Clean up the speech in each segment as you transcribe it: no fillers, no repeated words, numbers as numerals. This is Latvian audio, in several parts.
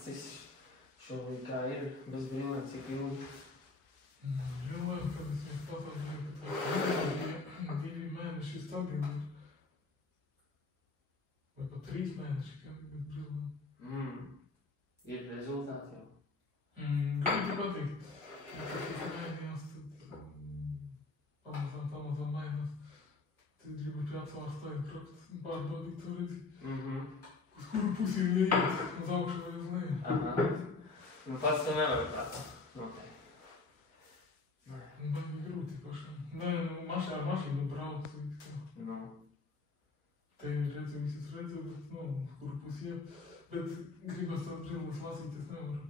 acis šobrīd kā ir bez brillēm, cik ilgi? Brillēm, kad es viņas patādīju, ka tas bija 2 mēneši stabili. Vai pat 3 mēneši, kad bez brillēm. Ir rezultāti jau? Grūti pateikt. Ja tas mainījās, tad pamazām mainās. Tad gribu pie atvārs tāju braukt, pārbaudīt to redzi. Uz kuru pusi ir ieiet, uz augšu vai uz leju. Nu pats to nevar prātā, noteikti. Man ir grūti pašam. Nē, ar mašīnu brauc līdz kā. Te redzu, visus redzu, bet, uz kuru pusi iet. Bet gribas tās brilles lasīt, es nevaru.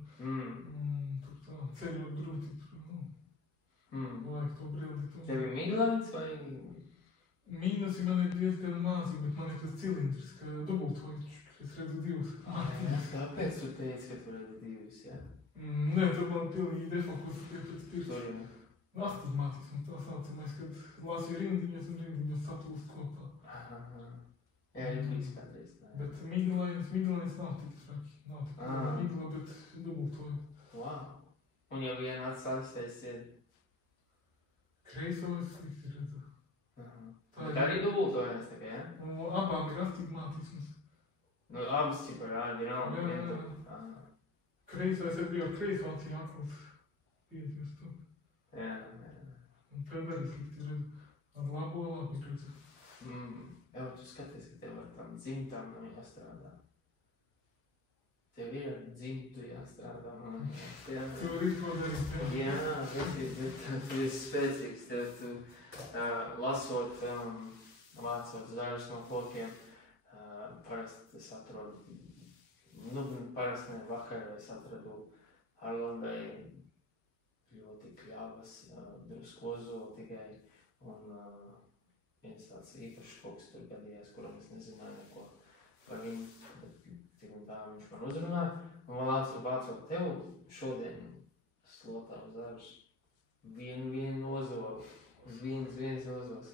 Tur tā, ceļot grūti, vajag to brilli. Tev ir miglēns vai? Mīnusi man ir diezgan mazi, bet man ir tas cilindrs, ka dubultojuši. Es redzu 2. Kāpēc tu teici, ka tu redzi 2, ja? Nē, tur man pilnīgi defokus pēc pirks. Astigmatisms tā saucamais, kad lasi rindiņas un rindiņas satūst kopā. Jā, ir līdz kādreiz. Bet miglēns nav tik traki. Nav tik migla, bet dubultojums. Wow. Un jau viena atsāsties ir? Kreiso es slikti redzu. Bet arī dubultojums tagad, ja? Abām ir astigmatisms. Abas ķipar ārdi nav. Kreiso es biju ar kreiso acī akls. Pieķers to. Jā. Un tad arī slikti redzu. Ar labo labi redzu. Jā, tu skaties, ka tev ar tām dzimtām nav jāstrādā. Tev ir ar dzimtu jāstrādā, man liekas. Tu izpildēji. Jā, bet tu esi spēcīgs. Tev tu lasot, vācot zārus no kokiem, parasti es atrodu, parasti ne vakarā es atradu Harlandai ļoti kļavas, drusku ozolu tikai, un viens tāds īpašs koks tur gadījās, kuram es nezināju neko par viņu, bet tik un tā viņš man uzrunāja. Un vācot tev šodien slotā uz zārus vienu ozolu, uz viens ozols.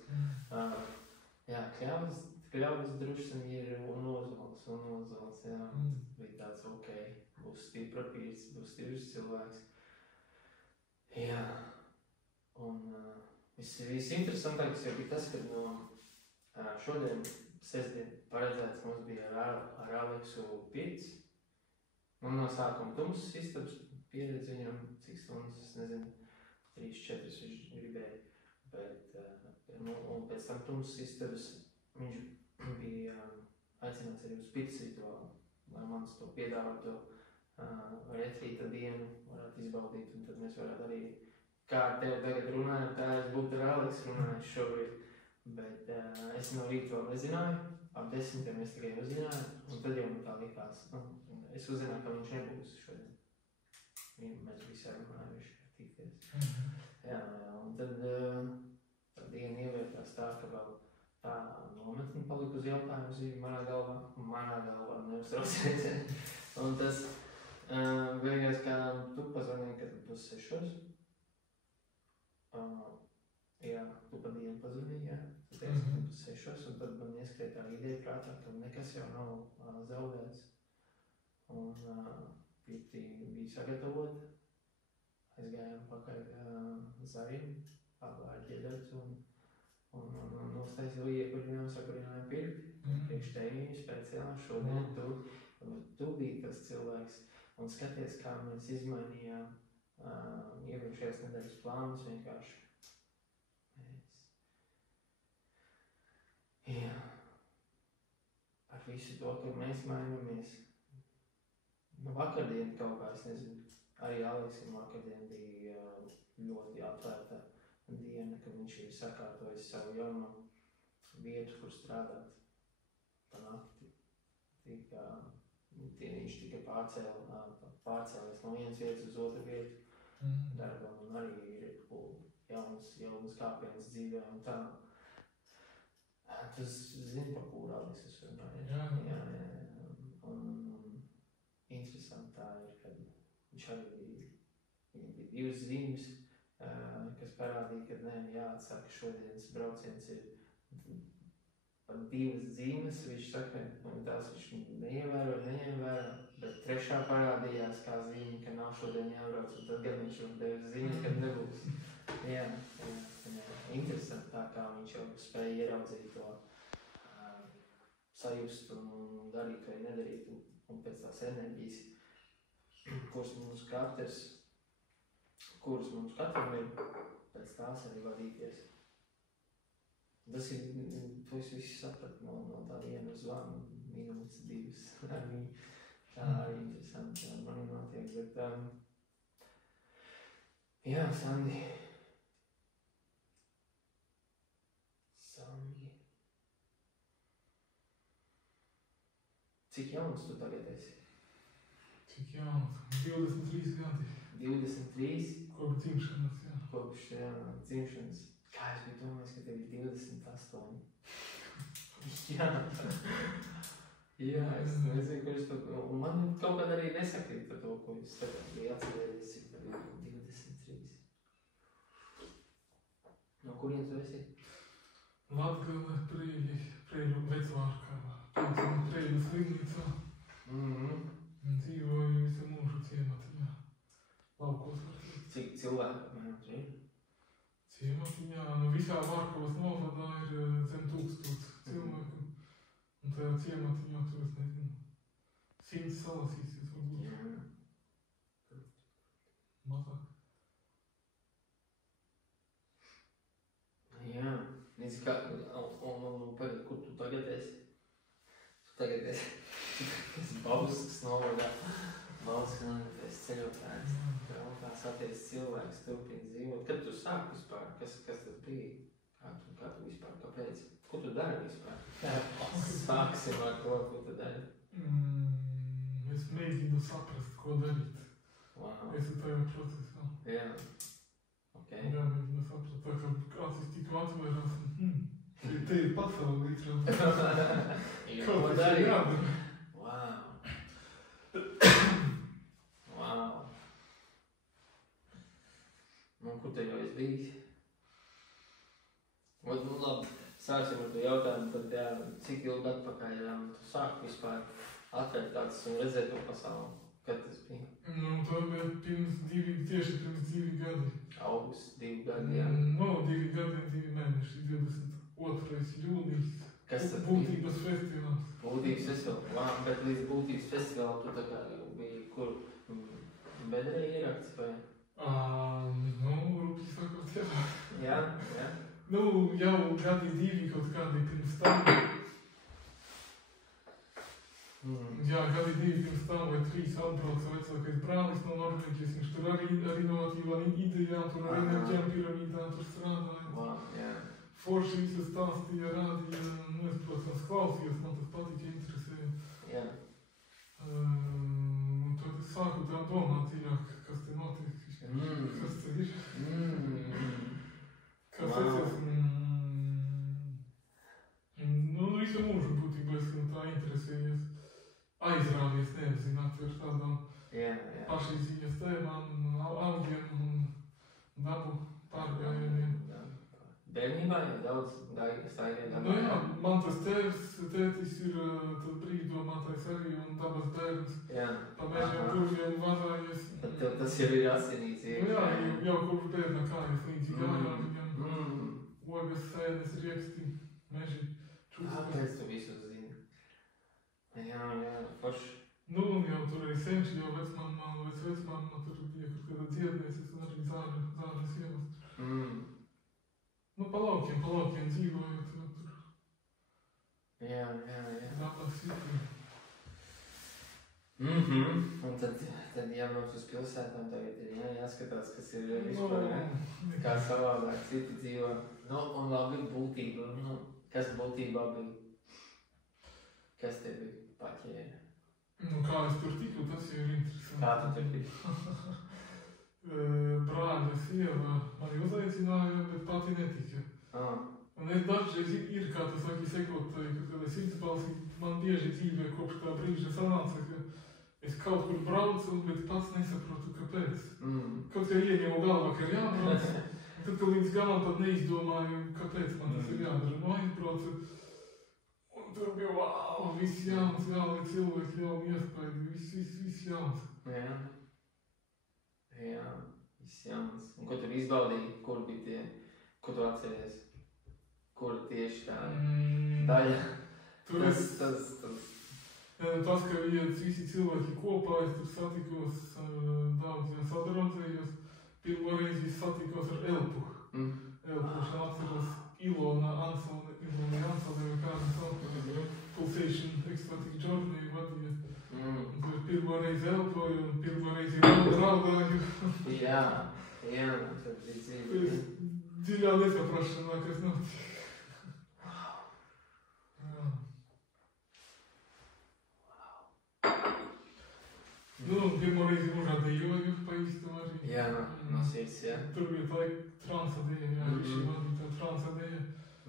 Jā, kļavas drušam ir un ozols, jā. Bija tāds, ok, būs stipra pīrs, būs stiprs cilvēks. Jā, un visinteresantākais jau bija tas, ka no šodien, sestdien, paredzēts mums bija ar Aleksu pirts. Un no sākuma tumsas istabas pieredzi viņam, cik stundas, es nezinu, 3-4 viņš gribēja. Bet, un pēc tam tumsas istabas viņš bija aicināts arī uz pirts rituālu, lai mans to piedāvāto retrīta dienu varētu izbaudīt, un tad mēs varētu arī, kā ar tevi tagad runājam, kā es būtu ar Aleksu runājis šobrīd, bet es no rīta vēl nezināju, ap 10 mēs tikai uzzinājām, un tad jau man tā likās, es uzzināju, ka viņš nebūs šodien. Mēs visi arī runājuši tikties. Jā, un tad tā diena ievērtās tā, ka vēl tā nometni palika uz jautājumu zīmi manā galvā neuztraucies. Un tas beigās, kā tu pazvanīji, kad būs 6. Jā, tu pa dienu pazvanīji, jā. Tu teici, ka būs 6, un tad man ieskrēja tā ideja prātā, ka nekas jau nav zaudēts. Un pirti bija sagatavota. Aizgājām pakaļ Zarim, pārlāja ģedarts un uztaisīju iekurinājumu pirti. Priekš tevi speciāli šodien tu biji tas cilvēks. Un skaties, kā mēs izmainījām iepriekšējās nedēļas plānus vienkārši. Jā. Ar visu to, ka mēs mainamies. Vakardien kaut kā, es nezinu, arī Aleksim vakardien bija ļoti atvērta diena, kad viņš ir sakārtojis savu jauno vietu, kur strādāt pa nakti. Viņš tika pārcēlies no vienas vietas uz otru vietu darbam, un arī ir jauns kāpienas dzīvē un tā. Tas zini, pa kūru Aleks es runāju. Jā. Un interesanti tā ir, kad viņš arī bija 2 zīmes, kas parādīja, ka jāatsaka šodienas brauciens ir pat 2 zīmes, viņš saka, un tās viņš neievēro, bet 3. parādījās kā zīme, ka nav šodien jābrauc, un tad gan viņš deva zīmi, kad nebūs. Jā, interesanti tā, kā viņš jau spēja ieraudzīt to, sajust un darīt vai nedarīt, un pēc tās enerģijas, kuras mums katram ir, pēc tās arī vadīties. Tas ir, to es visu sapratu no tā viena zvana, minūtes 2. Tā arī interesanti, man notiek, bet, jā, Sandi. Cik jauns tu tagad esi? Cik jauns? 23 gadi. 23? Kopš dzimšanas, jā. Kopš dzimšanas. Kā es biju domājis, ka tev ir 28? Jā. Jā, es nezinu, ko es to... Un man kaut kad arī nesakrīt par to, ko es tagad biju atcerējies, cik tev ir 23. No kurien tu esi? Latgale, Preļu Vecvārkavā. Preļu slimnīcā. Dzīvoju visu mūžu ciematiņā. Laukos var teikt. Cik cilvēku apmēram ir? Ciematiņā, visā Vārkavas novadā ir zem 1000 cilvēku. Un tajā ciematiņā tur, es nezinu, 100 salasīsies varbūt. Mazāk. Jā. Līdz kā, un pagaid, kur tu tagad esi? Tu tagad esi Bauskas novadā. Bauskas novadā esi ceļotājs. Kā satiec cilvēks, turpini dzīvot. Kad tu sāki vispār? Kas tas bija? Kā tu vispār? Kāpēc? Ko tu dari vispār? Sāksim ar to, ko tu dari. Es mēģinu saprast, ko darīt. Wow. Es ir tajā procesā. Jā. Okay. Jā, mēģinu saprast, tā kā acis tikko atvērās. Te ir pasauli līdz. Ko darīt? Wow. Wow. Nu, kur te jau es bijis? Nu, labi, sāksim ar to jautājumu, tad jā, cik ilgi atpakaļ tu sāki vispār atvērt tāds un redzēt to pasauli? Kad tas bija? Nu, tā bija tieši pirms 2 gadi. Augusts, 2 gadi, jā. 2 gadi, 2 mēneši, 22. jūnijas. Kas tad Būtības festivāls. Būtības festivāls, wow, bet līdz Būtības festivālu tu tā kā biji kur? Bedrē ierakts vai? Rūpīgi sakot, jā. Jā, jā. Jau gadi 2 kaut kādi pirms tam. Jā, gadi 2 pirms tam vai 3 atbrauca vecākais brālis no Norvēģijas. Viņš tur arī ar inovatīvām idejām, tur ar enerģijām piramīdām tur strādāja. Wow, jā. Forši visu stāstīja, rādīja, es, protams, klausījos, man tas patika, interesēja. Jā. Tad es sāku tā domāt dziļāk, kas te notiek, kas te ir. Kas es esmu, visu mūžu būtībā esmu tā interesējies, aizrāvies, neapzināt ar tādām pašīziņas tēmām, augiem un dabu pārgājieniem. Bērnībā jau daudz staigājām. Jā, man tas tētis ir tas brīvdomātais arī un dabas bērns. Jā. Pa mežiem purviem vadājies. Tad tev tas jau ir asinīs iekšā. Jā, jau kopš bērna kājas līdzi gājām viņam. Ogas, sēnes, rieksti, meži, čūskas. Kāpēc tu visu zini? Jā, forši. Un jau tur arī senči, jau vecmamma, tur bija kaut kāda dziednieces un arī zāļas ievas. Pa laukiem dzīvojot tur. Jā. Dabas ir. Un tad jābrauc uz pilsētām, tagad ir jāskatās, kas ir vispār, kā savādāk citi dzīvo. Un labi būtība, kas būtībā bija? Kas tev bija paķēra? Kā es tur tiku, tas jau ir interesanti. Kā tu tur biji? Brāļa sieva mani uzaicināja, bet pati netika. Un es dažreiz ir, kā tu saki, sekotāji, kad es sirdsbalsi, man bieži dzīvē kopš tā brīža sanāca, ka es kaut kur braucu, bet pats nesaprotu, kāpēc. Kaut kā ieņemu galvā, ka ir jābrauc, tad līdz galam pat neizdomāju, kāpēc man tas ir jādara. Aizbraucu, tur bija wow, viss jauns, jauni cilvēki, jauni iespējas, viss jauns. Jā. Jā, viss jauns. Un ko tur izbaudīji? Kur bija tie, ko tu atceries? Kur tieši tā daļa? Tas, ka visi cilvēki kopā, es tur satikos daudziem sadraudzējos. Pirmo reizi satikos ar Elpu. Elpu, es atceros Ilona Ansone, vai kāda sauka, Pulsation Exotic Journey vadīja. Un tur pirmo reizi elpoju un pirmo reizi raudāju. Jā, tur bija dzīvi. Dziļā nesaprašanā, kas notiek. Pirmo reizi mūžā dejoju pa īstu arī. Jā, no sirds, jā. Tur bija tā transa deja, jā, šī vadītā transa deja.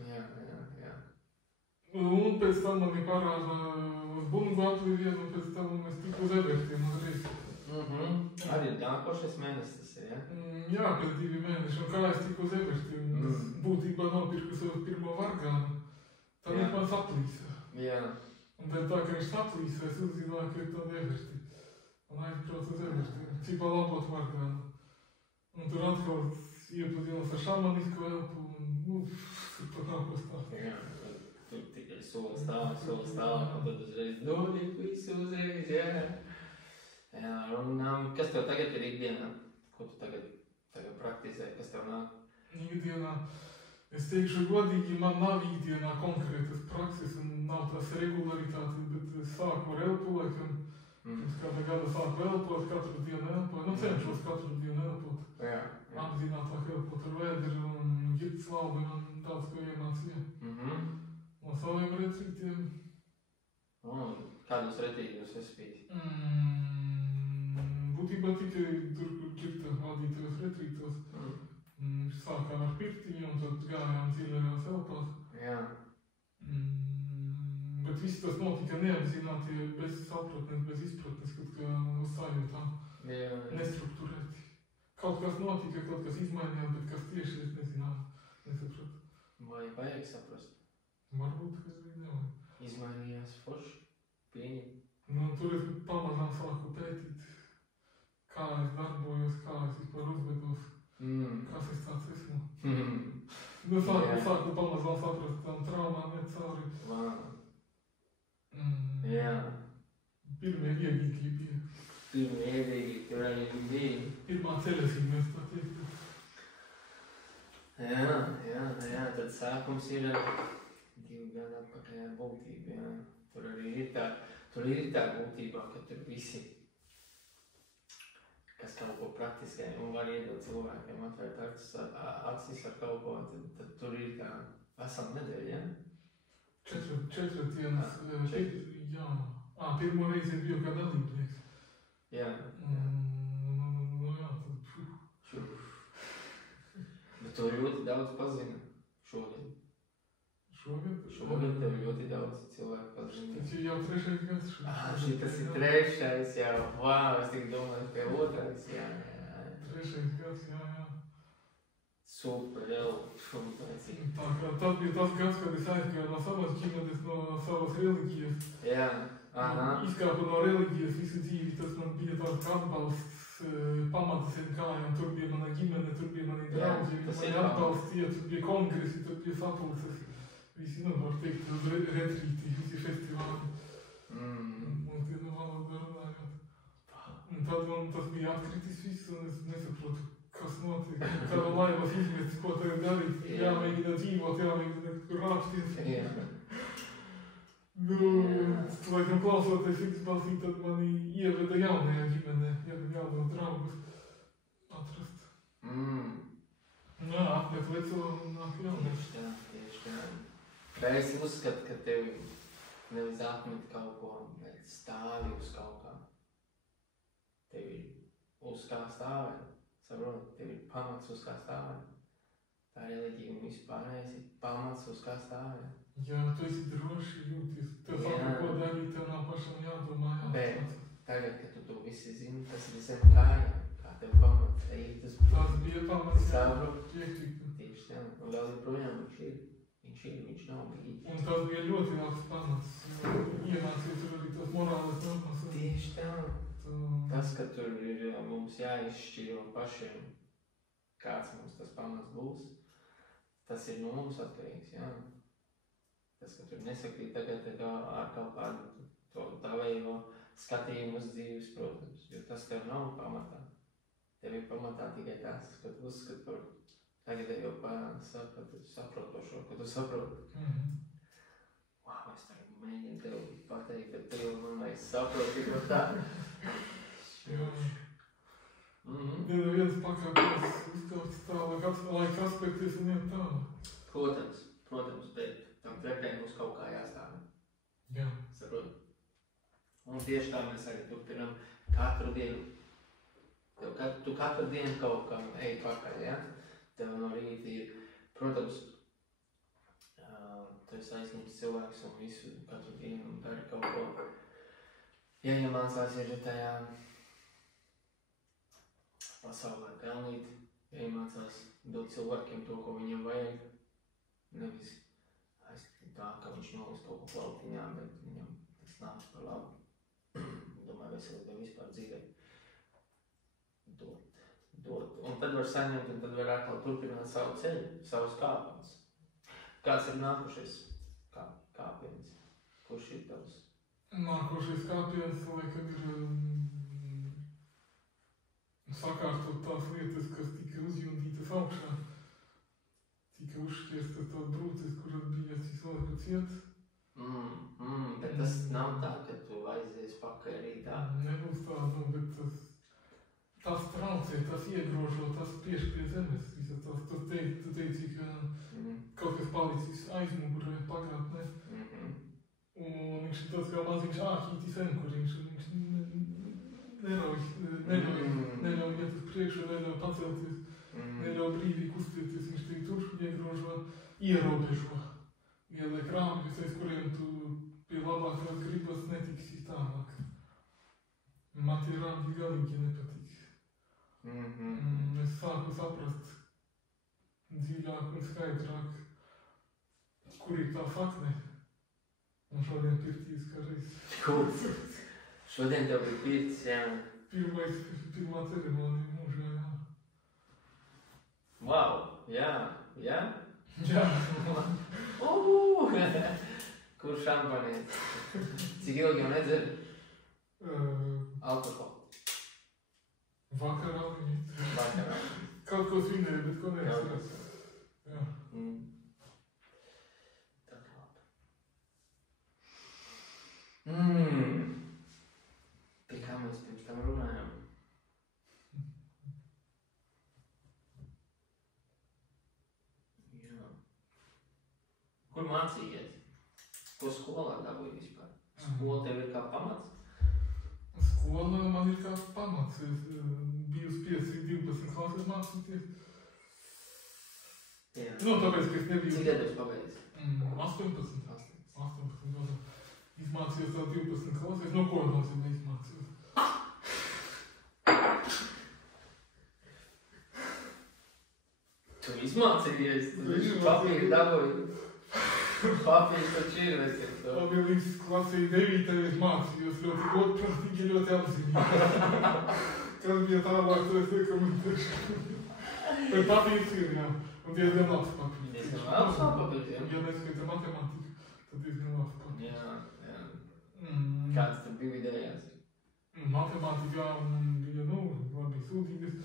Jā. Un pēc tam mani parāda uz bungu atlivienu, un pēc tam es tiku uz Ebertiem uzreiz. Arī nākošais mēnesis tas ir, jā? Jā, pēc 2 mēneši, un kā es tiku uz Ebertiem, es būtībā nopirku savu pirmo vargānu. Tā viņš man saplīsa. Jā. Un tad tā, ka viņš saplīsa, es uzzināju, ka ir tāda Eberti. Un aizbraucu uz Ebertiem, cipā labot vargānu. Un tur atkal iepazinos ar šamanisku elpu, un, tur pat nav ko stāstīt. Jā, tur tikai solis tālāk, un tad uzreiz dodiet visu uzreiz, jā. Jā, un kas tev tagad ir ikdienā? Ko tu tagad praktizē, kas tev nāk? Ikdienā, es teikšu godīgi, man nav ikdienā konkrētas prakses un nav tās regularitātes, bet es sāku ar elpu, laikam. Es kādā gada sāku elpot, katru dienu elpoju, cenšos katru dienu elpot. Jā. Apzinātāk elpot ar vēdru un ģirtslaudu man daudz ko iemācīja. No saviem retrītiem. Kādus retrītus esi bijis? Būtībā tikai tur, kur ģirta vadītajos retrītos. Sākām ar pirtiņu un tad gājām dziļajās elpās. Jā. Bet viss tas notika neapzināti, bez sapratnes, bez izpratnes, kaut kā uz sajūtām. Nestruktūrēti. Kaut kas notika, kaut kas izmainījās, bet kas tieši es nezināju, nesapratu. Vai vajag saprast? Varbūt, ka arī nevajag. Izmainījās forši, pieņem. Tur es pamazām sāku pētīt, kā es darbojos, kā es vispār uzvedos, kas es tāds esmu. Sāku pamazām saprast tām traumām iet cauri. Jā. Pirmie iegīgi bija. Pirmie iegīgi, tur arī bija. Pirmā ceļasība, mēs tā teiktu. Jā, tad sākums ir 2 gadu atpakaļ būtība, jā. Tur arī ir tā būtībā, ka tur visi, kas kaut ko praktiskē un var iedot cilvēkiem atvērt acis ar kaut ko, tad tur ir tā vesela nedēļa, jā? 4 dienas, jā. Pirmo reizi biju kā dalībnieks. Jā. Jā, tad Bet to ļoti daudz pazina šogad. Šogad tev ļoti daudz cilvēku pazina. Tas ir jau 3. gads. Tas ir 3. jau. Vau, es tik domāju, ka 2. jā. 3. gads, jā. Super, jau šūpēcīgi. Tas bija tas gads, kad es aizgāju no savas ģimenes, no savas reliģijas. Jā, Izkāpu no reliģijas visu dzīvi, tas man bija tāds atbalsts, pamats zem kājām. Tur bija mana ģimene, tur bija mani draugi, mani atbalstīja, tur bija kongresi, tur bija sapulces. Visi, var teikt, retrīti, visi festivāli. Un tie valodā runājot. Un tad man tas bija atkritis viss, un es nesaprotu, kas notiek. Kāda laivas izmests, ko tagad darīt. Jāmēģina dzīvot, jāmēģina rāpsties. Laikam klausoties izbalsīt, tad mani ieveda jaunajā ģimenē, jaunos draugus atrast. Apmet veco un nāk jaunais. Tieši tā. Kā es uzskatu, ka tev nevis atmet kaut ko, bet stāvi uz kaut kā. Tev ir uz kā stāvēt. Saprot, tev ir pamats uz kā stāvēt. Tā reliģija un vispārējais ir pamats uz kā stāvēt. Jā, tu esi droši jūties. Tev saka, ko darīt, tev nav pašam jādomā. Bet tagad, kad tu to visi zini, tas ir zem kājām. Kā tev pamats eit uz Tas bija pamats. Saprot. Tieši tā. Un vēl joprojām viņš nav bijis. Un tas bija ļoti labs pamats. ka tur ir mums jāizšķiro pašiem, kāds mums tas pamats būs, tas ir no mums atkarīgs, jā. Tas, ka tur nesakrīt tagad ar kaut kādu to tavējo skatījumu uz dzīves, protams, jo tas tev nav pamatā. Tev ir pamatā tikai tas, ka tu uzskati par tagadējo saprotošo, ka tu saproti. Wow, es tagad mēģinu tev pateikt, bet tev man vajag saproti, ka tā. Viens pakāpjas uzkāpts tālāk, laika aspekties un iet tālāk. Protams, bet tam trepēm mums kaut kā jāstāv. Jā. Saproti? Un tieši tā mēs arī turpinām katru dienu. Tu katru dienu kaut kā ej pakaļ, ja? Tev no rīta ir, protams, tu esi aizņemts cilvēks un visu katru dienu dari kaut ko. Jāiemācās ir tajā pasaulē pelnīt, jāiemācās dot cilvēkiem to, ko viņam vajag. Nevis tā, ka viņš nolīs kaut ko plautiņā, bet viņam tas nāks par labu. Domāju, veselībai vispār dzīvē. Dot. Un tad var saņemt, un tad var atkal turpināt savu ceļu, savus kāpienus. Kāds ir nākušais kāpiens? Kurš ir tavs? Nākošais kāpiens, laikam, ir sakārtot tās lietas, kas tika uzjundītas augšā. Tika uzšķiestas tās brūces, kuras bija visu laiku ciet. Bet tas nav tā, ka tu aizies pakaļ rītā. Nebūs tā, bet tas traucē, tas iegrožo, tas prieš pie zemes. Tu teici, ka kaut kas palicis aizmugurē pagātnē. Un viņš ir tāds kā maziņš āķītis enkuriņš. Viņš neļauj iet uz priekšu, neļauj pacelties, neļauj brīvī kustēties. Viņš tevi tur iegrožo, ierobežo. Ieliek rāmjus, aiz kuriem tu pie labākās gribas netiksi tālāk. Man tie rāmji galīgi nepatīk. Es sāku saprast dziļāk un skaidrāk, kur ir tā sakne. Un šodien pirtīs kā reiz. Kur? Šodien tev ir pirts, jā. Pirmā ceremonija mūžā, jā. Wow, jā? Jā. Kur šampanietis? Cik ilgi jau nedzer? Alkoholu. Vakarā viņīt. Kaut ko svinēja, bet ko neatcerās. Jā. Tā labi. Pie kā mēs pirms tam runājam? Jā. Kur mācījies? Ko skolā dabūji vispār? Skola tev ir kā pamats? Skola man ir kā pamats. Es biju spiests 12 klases mācīties. Jā. Tāpēc, ka es nebiju... Cik gadus pabeidzis? 18 gadu. Izmācījos tā 12 klases. Ko nozīmē izmācījos? Tu izmācījies? Tu papīri dabūji? Papīri taču ir, es jau to. Labi, līdz klasē 9. es mācījos ļoti godprātīgi, ļoti apzinīgi. Kas bija tālāk, to es rekomendēšu. Bet papīrs ir, jā. Un diezgan labs papīrs. Diezgan labs papīrs, jā? Ja neskaita matemātiku, tad diezgan labs papīrs. Jā. Kāds tad bija vidējās? Matemātikā bija, labi sūdīgas.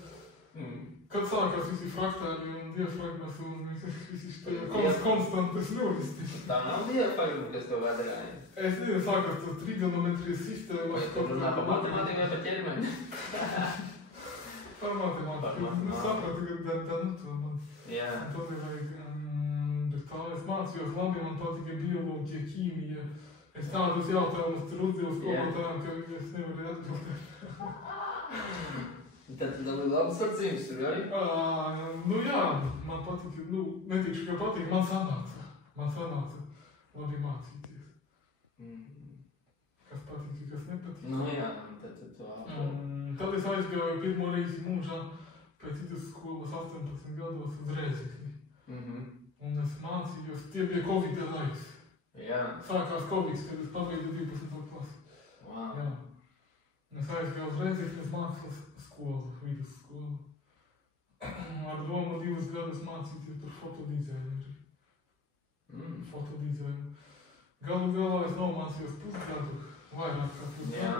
Kad sākās visi fraktāļi un diafragmas un visi konstantas nulis. Tā nav diafragma, kas to vadrāja? Es nezinu, sākās tas trigonometrijas sistēmas. Vai tu runā par matemātiku vai par ķermeni? Par matemātiku. Es sapratu, ka tā man. Jā. Tad nevajag, bet tā es mācījos labi, man patika bioloģija, ķīmija. Es tādus jautājumus tur uzdevu skolotājiem, ka es nevarēju atbildēt. Tad tu dabūji labas acīmes tur arī? Jā, man patika, netikšu, ka patika, man sanāca labi mācīties. Kas patika, kas nepatika. Jā, tad tu Tad es aizgāju pirmo reizi mūžā pēc citas skolas 18 gados uz Rēzekni. Un es mācījos, tie bija Covid laiks. Jā. Sākās Covid, kad es pabeidzu 12. klasi. Wow. Jā. Es aizgāju uz Rēzeknes mākslas skolu, vidusskolu. Ar domu 2 gadus mācīties par fotodizaineri. Fotodizainu. Galu galā es nomācījos pusgadu, vairāk kā pusgadu. Jā.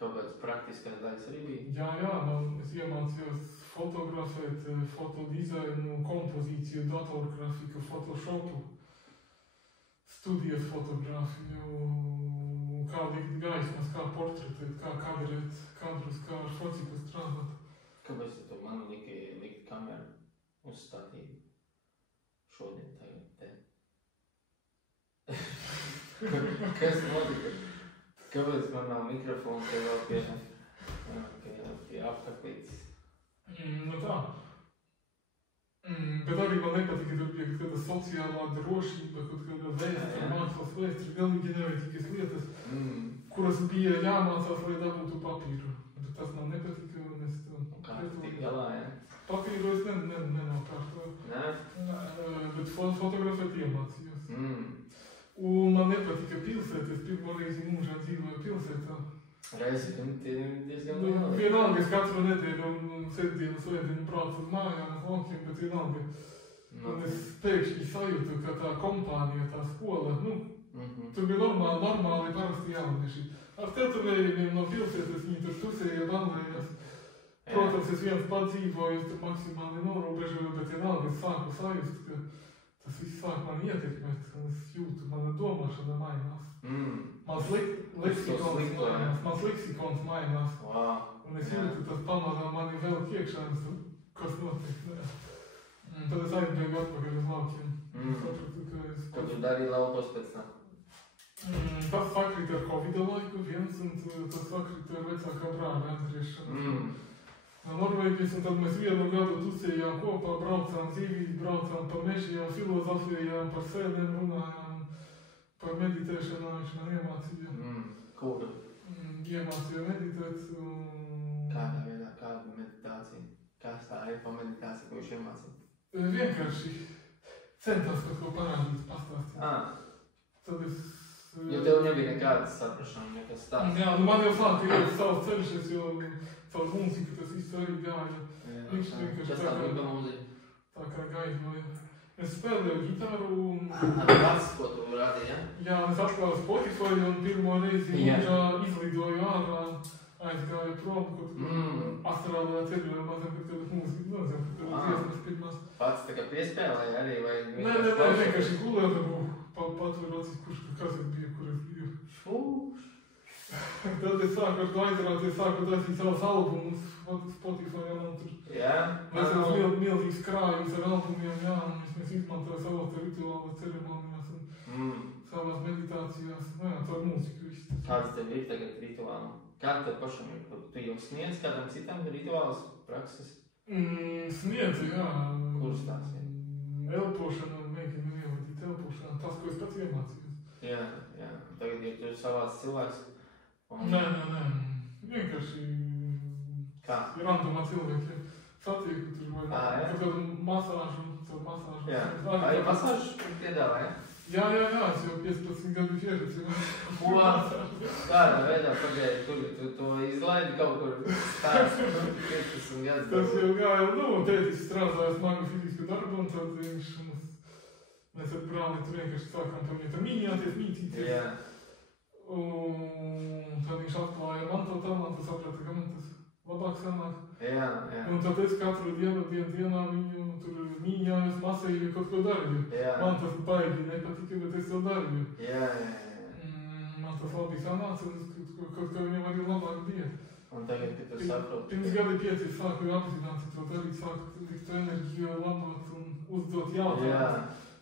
Kāpēc praktiskās daļas arī bija? Jā, es iemācījos fotografēt, fotodizainu, kompozīciju, datorgrafiku, photoshopu, studijas fotografiju, kā likt gaismas, kā portretēt, kā kadrēt kadrus, kā ar fociku strādāt. Kāpēc tu man likt kameru uzstādīt šodien tagad te? Kas notika? Kāpēc man nav mikrofons te vēl pie apkaklītes? Nu tā. Bet arī man nepatika, ka bija kaut kāda sociālā drošība, kaut kāda vēstra, mākslas vēstra, galīgi nevajadzīgas lietas, kuras bija jāmācās, lai dabūtu papīru. Bet tas man nepatika, un es to... Kā tu tik galā, ja? Papīru es nenokārtoju. Nē? Bet fotografēt iemācījos. Un man nepatika pilsēta, es pirmo reizi mūžā dzīvoju pilsētā. Rēzekne diezgan liela. Vienalga, es katru nedēļu un sestdienu, svētdienu braucu uz mājām, uz laukiem, bet vienalga. Un es pēkšņi sajūtu, ka tā kompānija, tā skola, tur bija normāli parasti jaunieši. Ar tetovējumiem no pilsētas viņi tur tusēja, bandējās. Protams, es viens pats dzīvoju, es tur maksimāli norobežoju, bet vienalga es sāku sajust, ka tas viss sāk man ietekmēt, un es jūtu, mana domāšana mainās. Mans leksikons mainās. Un es jūtu, tas pamazām mani vēl iekšā, kas notiek. Tad es aizbēgu atpakaļ uz laukiem. Ko tu darīji laukos pēc tam? Tas sakrīt ar Covid laiku viens, un tas sakrīt ar vecākā brāļa atgriešanu. No Norvēģijas, un tad mēs 1 gadu tusējām kopā, braucām zīvīt, braucām pa mežiem, filozofējām, par sēdēm runājām. Par meditēšanu viņš man iemācīja. Kuru? Iemācīja meditēt. Kādā veidā, kāda meditācija? Kas tā ir pa meditāciju, ko viņš iemācīja? Vienkārši centās kaut ko parādīt, pastāstīt. Tad es... Jo tev nebija nekādas saprašana, nekas tāds. Jā, man jau sāka iet savs ceļš, jo caur mūziku tas viss arī gāja. Viņš vienkārši tas tā bija mūzika? Tā kā gaidnoja. Es spēlēju gitāru un... Pats, ko tu rādīji, ja? Jā, es atklāju Spotify un pirmo reizi mūžā izlidoju ārā, aizgāju prom, kaut astrālajā ceļā, mazam kaut kādas mūzikas, mazam kaut kādas dziesmas pirmās. Pats tā kā piespēlēji arī, vai... Nē, vienkārši gulēju, patveru acis, kas bija, kur es biju. Tad es sāku ar to aizrādīt, sāku taisīt savus albumus Spotify, un tur... Jā? Mēs esam milzīgs krājums ar albumiem, jā, un mēs izmantoju savās rituālās ceremonijās un savās meditācijās, jā, caur mūziku viss. Kāds tev ir tagad rituāli? Kā tev pašam ir? Tu jau sniedz kādam citam rituālas prakses? Sniedzu, jā. Kurus tās ir? Elpošana, mēģinu ievadīt elpošanu, tas, ko es pats iemācījos. Jā. Tagad ir tu savāds cilvēks. Nē. Vienkārši... Kā? Randomā cilvēkiem satieku tur vai kaut kādu masāžu, caur masāžu. Jā. Arī masāžu piedāvā, ja? Jā, es jau 15 gadu pieredzi. Ko? Kādā veidā pagāja, kur tu to izlaidi kaut kur tāds 15 gadus? Tas jau gāja, tētis strādāja smagu fizisku darbu, un tad mēs ar brāli tur vienkārši sākām tam jau mīņāties, mīcīties. Jā. Un tad viņš atklāja man to talantu, saprata, ka man tas labāk sanāk. Jā. Un tad es katru dienā viņu tur mīņājos, masēju, kaut ko darīju. Jā. Man tas baigi nepatika, bet es to darīju. Jā. Man tas labi sanāca, un kaut kā viņam arī labāk bija. Un tagad, kad tu saproti? Pirms gadi 5 sāku apzināt to darīt, sāku likt enerģiju labot un uzdot jautājumu. Jā.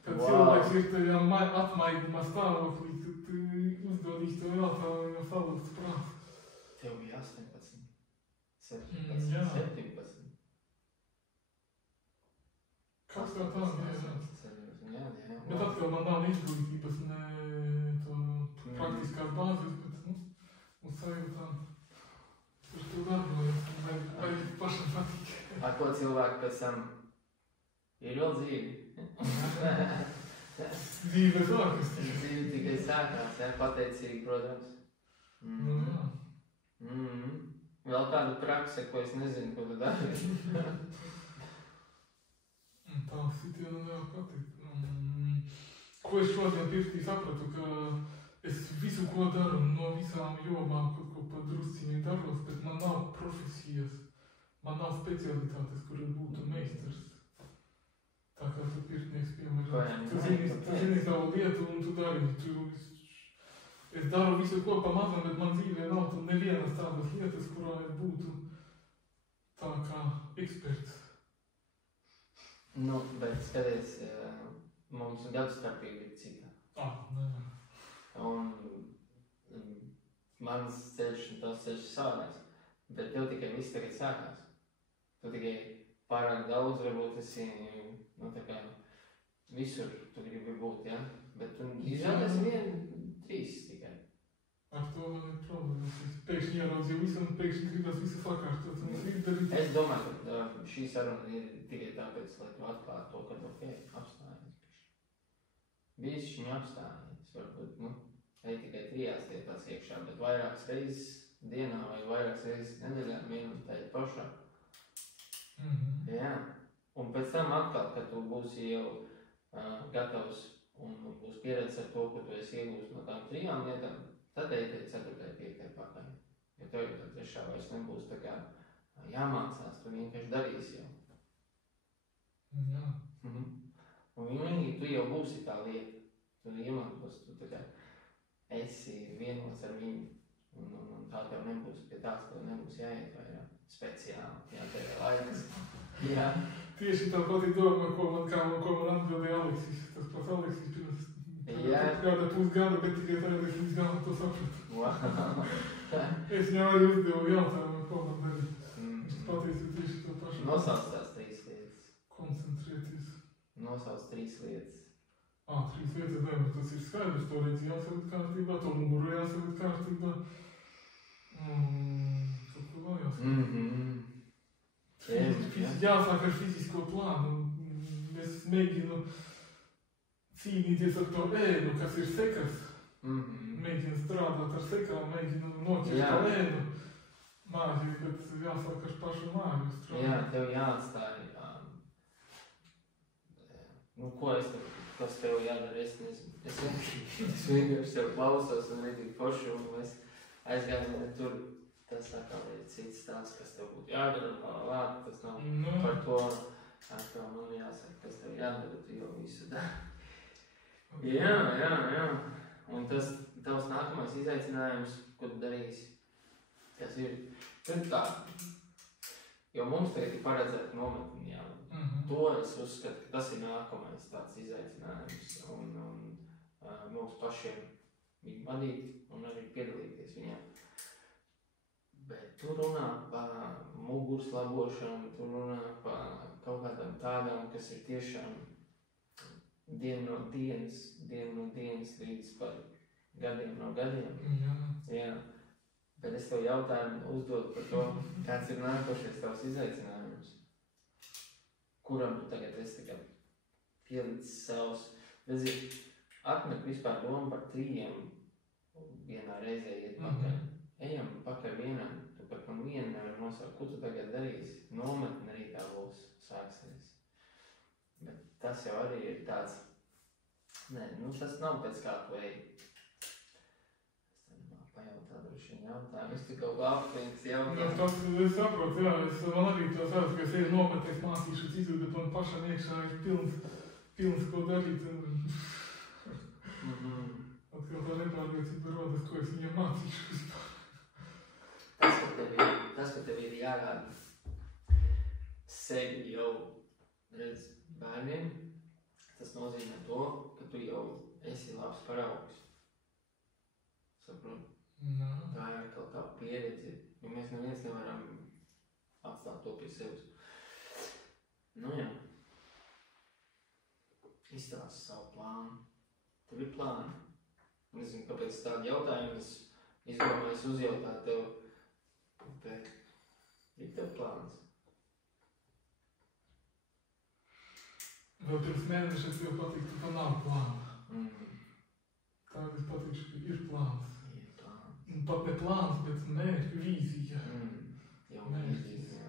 Kad cilvēks ir tajā atmaigumā stāvoklī, tad uzdodīs to jautājumu jau salūsts prāts. Tev bija 18, 17, Jā. 17. Kas kā tā, jā. Bet atkal man nav izglītības, ne to praktiskās bāzes, bet uz sajūtām. Tur to darbojas, vai pašam patīk. Ar ko cilvēki pēc tam ir vēl dzīvi? Dzīve sākas. Dzīve tikai sākās, jā, pateicīgi, protams. Nu jā. Vēl kāda prakse, ko es nezinu, ko tu dari. Tā sitiena nevar patikt. Ko es šodien pirktī sapratu, ka es visu, ko daru, no visām jomām kaut ko padrusciņi daros, bet man nav profesijas, man nav specialitātes, kur būtu meistars. Tā kā tu pirtnieks, piemēram, tu zini savu lietu un tu dari. Es daru visu ko pa mazam, bet man dzīvē nav tu nevienas tādas lietas, kurā es būtu tā kā eksperts. Nu, bet skaties, mums gadu starpība ir cita. Nē. Un mans ceļš un tavs ceļš sākās, bet tev tikai viss tagad sākās. Tu tikai pārāk daudz, varbūt esi, nu tā kā, visur tu gribi būt, ja? Bet tu izrādās 1-3 tikai. Ar to man ir problēmas. Es pēkšņi ieraudzīju visu un pēkšņi gribas visu sakārtot un izdarīt. Es domāju, ka šī saruna ir tikai tāpēc, lai tu atklātu to, ka apstājies. Bišķiņu apstājies, varbūt, ej tikai 3 lietās iekšā, bet vairākas reizes dienā vai vairākas reizes nedēļā vienu un tā ir pašā. Jā. Un pēc tam atkal, kad tu būsi jau gatavs un būs pieredze ar to, ko tu esi iegūst no tām 3 lietām, tad ej 4. 5. pakaļ. Jo tev jau 3. vairs nebūs tā kā jāmācās, tu vienkārši darīsi jau. Jā. Un vienīgi tu jau būsi tā lieta. Tu iemantos, tu tā kā esi vienots ar viņu. Un tā tev nebūs, pie tās tev nebūs jāiet vairāk speciāli, jātērē laiks. Jā. Tieši tāpat ir doma, ko man atbildēja Aleksis. Tas pats Aleksis pirms kāda pusgada, bet tikai tagad es līdz galam to sapratu. Es viņam arī uzdevu jautājumu, ko man darīt. Es pateicu tieši to pašu. Nosauc tās 3 lietas. Koncentrēties. Nosauc 3 lietas. 3 lietas, ne, bet tas ir skaidrs. To redzi jāsavet kārtībā, to muguru jāsavet kārtībā. Kaut ko vēl jāsavet. Jāsāk ar fizisko plānu. Es mēģinu cīnīties ar to ēnu, kas ir sekas. Mēģinu strādāt ar sekām, mēģinu noķert to ēnu. Māju, bet jāsāk ar pašu māju strādāt. Jā, tev jāatstāj. Ko kas tev jādara, es nezinu. Es vienkārši tev klausos un redzīju pošu, un mēs aizgājām tur. Tas tā kā ir cits stāsts, kas tev būtu jādara, tas nav par to, man jāsaka, kas tev jādara, tu jau visu dari. Jā. Un tas tavs nākamais izaicinājums, ko tu darīsi, tas ir tā, jo mums tagad ir paredzēta nometni jāvada. To es uzskatu, ka tas ir nākamais tāds izaicinājums, un mums pašiem viņu vadīt un arī piedalīties viņiem. Bet tu runā par muguras labošanu, tu runā par kaut kādām tādām, kas ir tiešām dienu no dienas līdz par gadiem no gadiem. Jā. Bet es tev jautājumu uzdodu par to, kāds ir nākošais tavs izaicinājums. Kuram tu tagad esi tikai pielicis savus. Redzi, atmet vispār domu par 3 vienā reizē iet pakaļ. Ejam pakaļ vienam, tu pat man vienu nevar nosaukt, ko tu tagad darīsi. Nometne arī tā būs sāksies. Bet tas jau arī ir tāds, tas nav pēc kā tu ej. Es tad pajautā droši vien jautājumu, es tu kaut kā aplinks jautājumu. Es saprotu, jā, man arī to saprotu, ka es eju nometēs mācīšos izved, bet man pašam iekšā ir pilns ko darīt. Atkal tā nepārliecība rodas, ko es viņam mācīšu vispār. Tas, ka tev ir jārāda sevi jau, redz, bērniem, tas nozīmē to, ka tu jau esi labs paraugs. Saprot? Tā ir kaut tā pieredze, jo mēs neviens nevaram atstāt to pie sevis. Jā. Izstāsti savu plānu. Tev ir plāni. Nezinu, kāpēc tādi jautājumi es izdomāju uzjautāt tev, bet ir tev plāns. Vēl pirms mēneša es tev patiktu, ka nav plāna. Tagad es patikšu, ka ir plāns. Ir plāns. Un pat ne plāns, bet mērķi, vīzija. Jau vīzija, jā.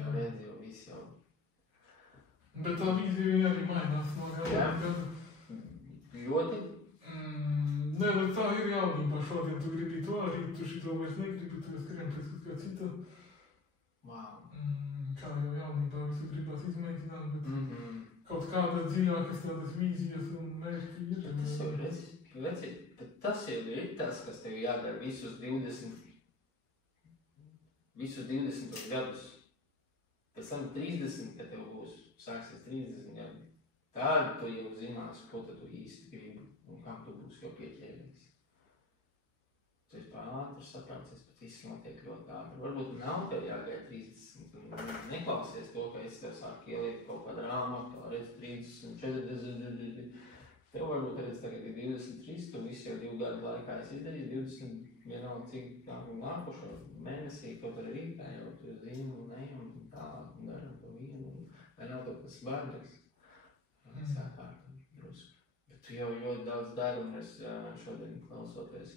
Jau redz, jau viss jau. Bet tā vīzija arī mainās no gada. Ļoti? Nē, bet tā ir jaunībā. Šodien tu gribi to, arī tu šito vairs negribi, tu skrien pēc kā cita. Wow. Kā jau jaunībā visu gribas izmēģināt, bet kaut kāda dziļākas tādas vīzijas un mērķi ir. Tas jau redzi, bet tas jau ir tas, kas tev jādara visus 20 gadus. Pēc tam 30, kad tev būs, sāksies 30 gadi. Tādi tu jau zinās, ko tu īsti gribi un kam tu būsi jau pieķēries. Tu esi ātri saprācies, bet viss notiek ļoti ātri. Varbūt nav tev jāgaida 30 un neklausies to, ka es tev sāku ielikt kaut kādā rāmā, kā redz 30, 40, tev varbūt redz tagad ir 23, tu viss jau 2 gadu laikā esi izdarījis, 20 vienalga cik nākošo mēnesī, kaut arī rītā jau tu zini un ejam un tā un daram to vienu, vai nav kaut kas bārgais. Sākārt drusku. Bet tu jau ļoti daudz dari un es šodien klausoties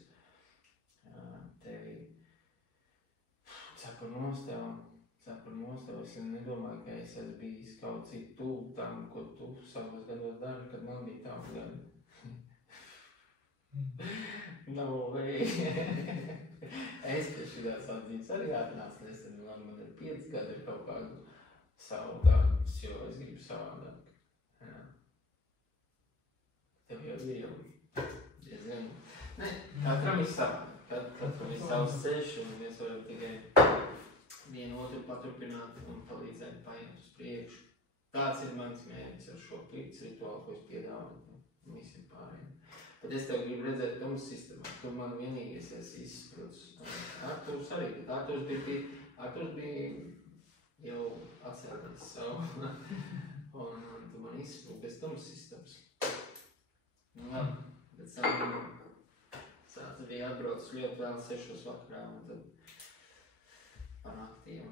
tevi cepur nostev, es nedomāju, ka es esmu bijis kaut cik tuvu tam, ko tu savos gados dari, kad man bija tavu gadu. No way. Es pie šitās atzīmes arī atnācu nesen, man ir 5 gadi ir kaut kādu savu darbus, jo es gribu savādāk. Jā. Tev jau ir jau diezgan. Nē, katram ir savs ceļš un mēs varam tikai vienu otru paturpināt un palīdzēt paiet uz priekšu. Tāds ir mans mērķis ar šo plikts rituālu, ko es piedāvāju un visiem pārējiem. Bet es tev gribu redzēt tumsu sistēmā, kur man vienīgais esi izsprūdus. Arturs arī, bet Arturs bija jau atcerēties savu. Un tu man izsprūd bez tumsu sistēmas. Nu labi, bet sāc bija atbraucis ļoti vēl 6 vakarā un tad par naktiem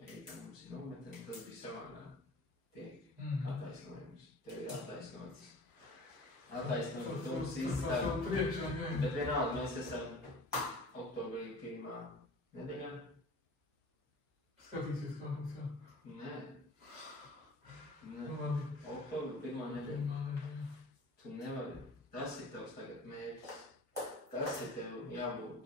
rītā mums ir nometeni, tas bija savādāk. Tiek attaisnojums. Tev ir attaisnots tumsu sistēma. Bet vienalga mēs esam oktobrī 1. nedēļā. Skatīsies kā mums jā. Nē. Oktobra 1. nedēļa. Tu nevari. Tas ir tavs tagad mērķis. Tas ir tev jābūt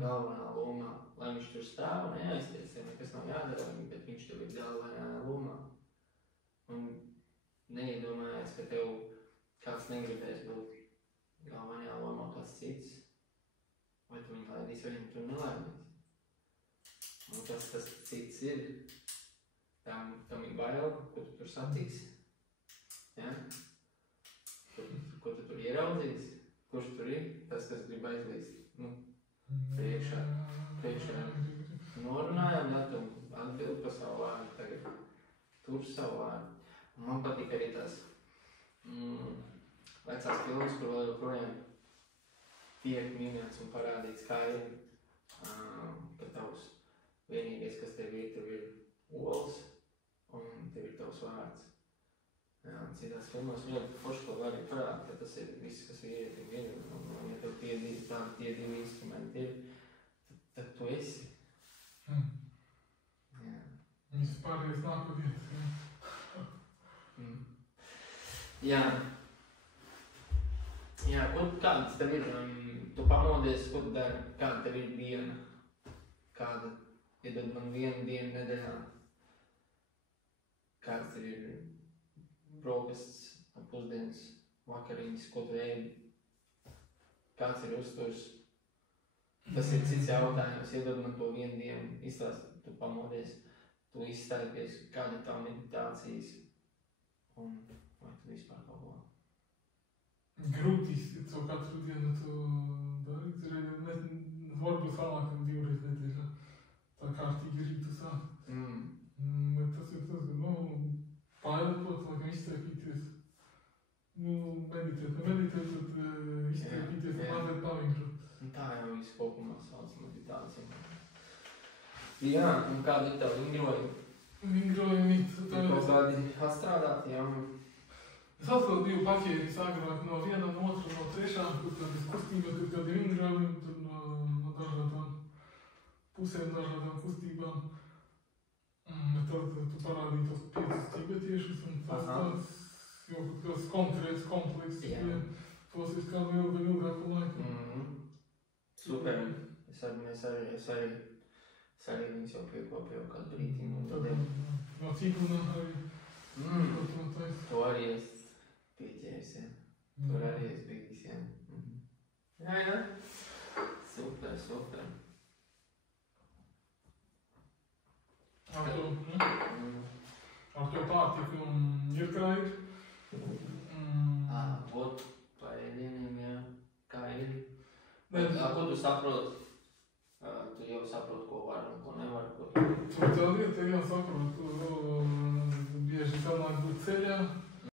galvenā lomā. Lai viņš tur stāv un neaizties, ja nekas nav jādara, bet viņš tev ir galvenā lomā. Un neiedomājies, ka tev kāds negribēs būt galvenajā lomā kāds cits. Vai tu viņu laidīs, vai viņu tur nelaidīs. Un kas tas cits ir? Tam ir bail, ko tu tur satiksi. Ja? Ko tu tur ieraudzīs? Kurš tur ir? Tas, kas grib aizlīst. Priekšā. Norunājām, ja tu atbildi pa savu vārdu tagad. Tur savu vārdu. Un man patīk arī tās vecās filmas, kur vēl joprojām tiek minēts un parādīts, kā ir, ka tavs vienīgais, kas tev ir olas un tev ir tavs vārds. Jā, citās filmās ļoti forši to var arī parādīt, ka tas ir viss, kas vīrietim ir. Un ja tev tie divi instrumenti ir, tad tu esi. Jā. Viss pārējais nāk pa vietas, jā. Jā, kāds tev ir, tu pamodies, ko tu dari, kāda tev ir diena? Kāda, iedod man vienu dienu nedēļā. Kāds tev ir brokasts, pusdienas, vakariņas, ko tu ēdi? Kāds ir uzturs? Tas ir cits jautājums, iedod man to vienu dienu, izstāst, tu pamodies, tu izstāties, kāda ir tā meditācijas un vai tu vispār kaut ko? Grūti iztikt, so katru dienu tu dari, varbūt vēlākam 2 reizes nedēļā, tā kārtīgi rītu sākt. Bet tas ir tas, pārelpot, laikam izstrēpīties, meditēt, tad izstrēpīties, mazliet pavingrot. Tā jau viss kopumā sauc meditācija. Jā, un kādi ir tavi vingrojumi? Vingrojumi, kaut kādi atstrādāti, jā. Es atkal biju paķēris agrāk no viena, no otra, no trešām, kur kādas kustības, kur kādi vingrojumi. pusēm, dažādām kustībām. Bet tad tu parādīji tos 5 tibetiešus un tas tāds jau kaut kāds konkrēts komplekss, tos es kādu ilgāku laiku. Super. Es arī viņus jau piekopēju kādu brītiņu. Tad no ciklunam arī to taisa. To arī es pieķērs, ja. Tur arī es bijis, ja. Jā. Super. Ar to pārtiku ir kraidi? Vot par ēdieniem, jā. Kā ir? Ko tu saproti? Tu jau saproti, ko var un ko nevar. Tā lieta, jā, saprotu. Bieži sanāk būt ceļā.